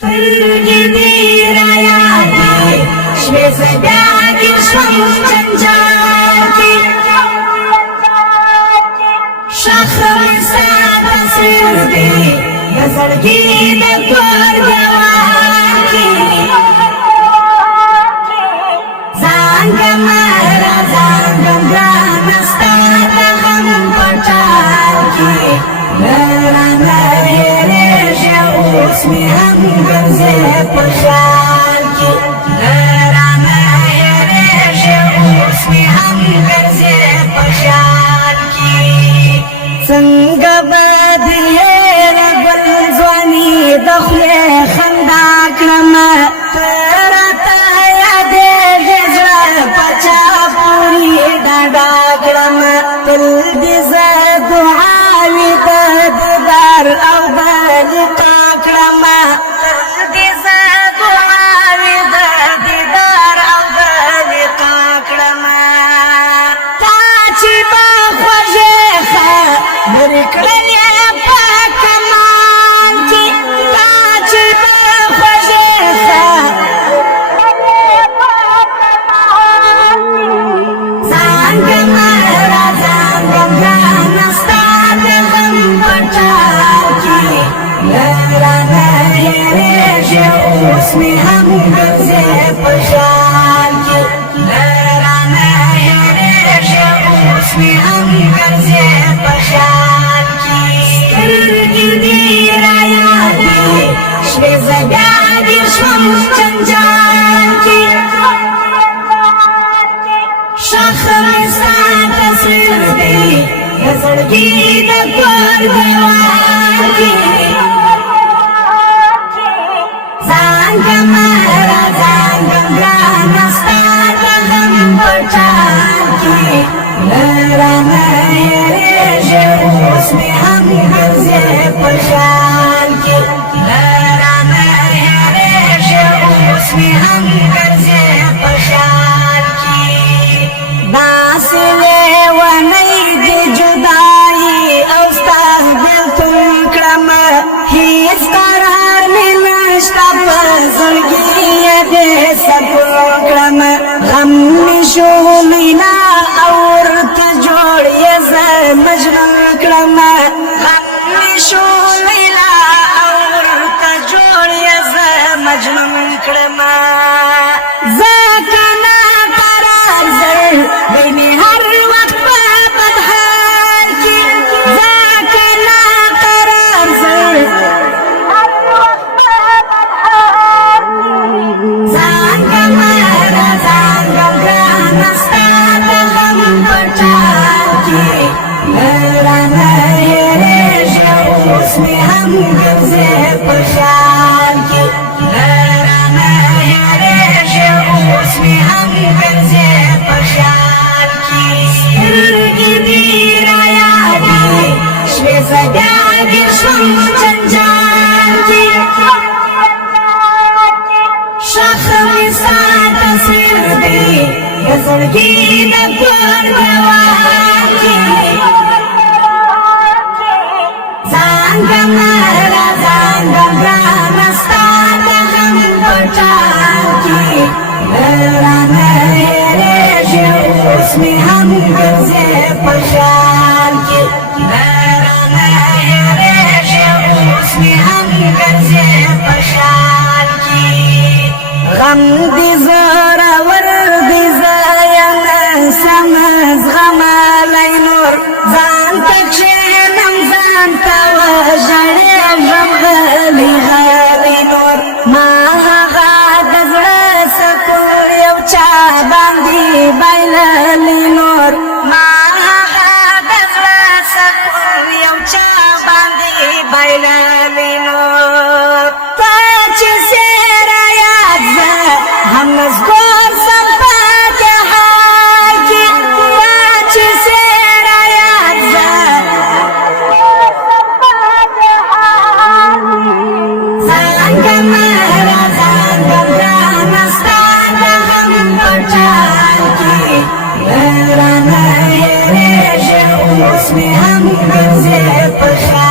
سترګې دې رایادې شوې زه بیا ګیر شوم جنجال کې شاخه مې ساته سر دې د زړګي د کور دیوال کې زانګم را زانګم ګرانه ستا د غم په ټال کې رانه هېرېږي اوس مې هم ګرځې په خیال کې رانه هېرېږي اوس مې هم ګرځې په خیال کې څنګه به دې هېره ګل ځواني د خولې خندا کړمه ته راته یادېږې زړه په چا پورې ډاډه کړمه تل دې زه دعاوې د دیدار او د لقا کړمه تل دې زه دعاوې د دیدار او د لقا کړمه تا چې به خوږې خبرې کړلې په کمان کې تا چې به خوږې خبرې په کمان کې زانګم را زانګم ګرانه ستا د غم په ټال کې رانه هېرېږي اوس مې هم ګرځې په خیال کې رانه هېرېږي اوس مې هم ګرځې په خیال کې سترګې دې رایادې شوې زه بیا ګیر شوم جنجال کې شاخه مې ساته سر دې د زړګي د کور دیوال کې زانګم را زانګم ګرانه ستا د غم په ټال کې رانه هېرېږي اوس مې هم ګرځې په خیال کې رانه هېرېږي اوس مې هم ګرځې په خیال کې داسې لیونۍ دې جدایي او ستا بېلتون کړمه هېڅ قرار مې نشته په زړګي یې دې سکون کړمه غم مې شو لیلا او ورته جوړ یې زه مجنون کړمه غم مې شو لیلا او ورته جوړ یې زه مجنون کړمه ځکه ناقرار زړګی مې هر وخت په بد حال کې ځکه ناقرار زړګی هر وخت په بد حال کې زانګم را زانګم ګرانه ستا د غم په ټال کې رانه هېرېږي اوس مې هم ګرځې په خیال کې رانه هېرېږي اوس مې هم ګرځې په خیال کې سترګې دې رایادې شوې زه بیا ګیر شوم جنجال کې شاخه مې ساته سر دې د زړګي د کور دیوال کې زانګم را زانګم ګرانه ستا د غم په ټال کې رانه هېرېږي اوس مې هم ګرځې په خیال کې رانه هېرېږي اوس مې هم ګرځې په خیال کې غم دې زورور دې زه یم سم زغملی نور ځان ته کښېنم ځان ته وژړېږم غلی غلی نور ما هغه د زړه سکون یو چا باندې بایللی نور ما هغه د زړه سکون یو چا باندې بایللی نور ته چې سیره یاد زه هم نزګور سم په دې حال کې ته چې سیره یاد زه زانګم را زانګم ګرانه ستا د غم په ټال کې رانه هېرېږي اوس مې هم ګرځې په خیال